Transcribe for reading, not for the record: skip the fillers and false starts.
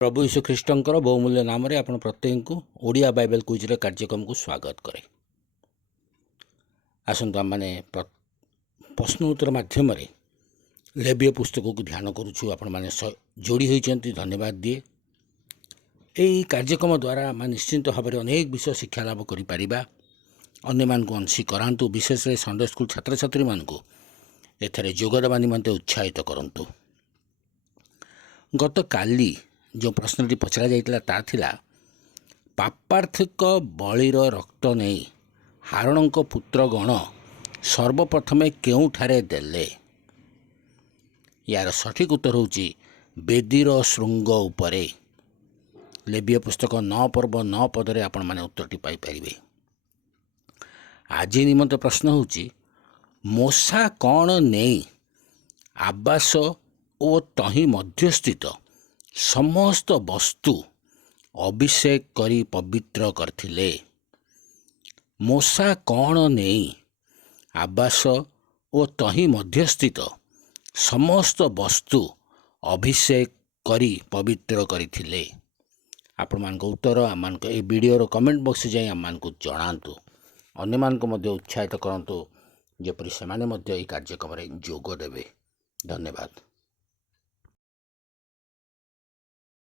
प्रभु यीशु ख्रीष्टर बहुमूल्य नाम आप प्रत्येक को ओडिया बाइबल क्विज कार्यक्रम को स्वागत करे। आसतु आम मैंने प्रश्न उत्तर मध्यम लेबीय पुस्तक को ध्यान करुचु। आपण मैंने जोड़ी होती धन्यवाद दिए। यही कार्यक्रम द्वारा आम निश्चिंत भाव में अनेक विषय शिक्षा लाभ कर अन्य मानक अंशी करातु। विशेष संडे स्कूल छात्र छात्री मानक एथरे जोगदेवा निमंते उत्साहित करंतु। गत काली जो प्रश्नटी पचरा जाइतिला ता थिला पापार्थिक बलिर रक्त नहीं हारणक पुत्र गण सर्वप्रथमे केउठारे देले। यार सठिक उत्तर होची बेदीर श्रृंग उपरे। लेबीय पुस्तक 9 पर्व 9 पदरे आपण माने उत्तरटी पाई परिबे। आज निमंत प्रश्न होची मोसा कौन नहीं आवास ओ तही मध्यस्थित समस्त वस्तु अभिषेक करी पवित्र करथिले। मोसा कौन नहीं आवास ओ तही मध्यस्थित समस्त वस्तु अभिषेक करी पवित्र करथिले। आपण मान उत्तर आम ए वीडियो कमेंट बॉक्स जाई आम मान जणांतु। अन्य मानक मध्य उत्साहित करंतु जेपरि सेमाने मध्य ए कार्यक्रम रे जोग देबे। धन्यवाद।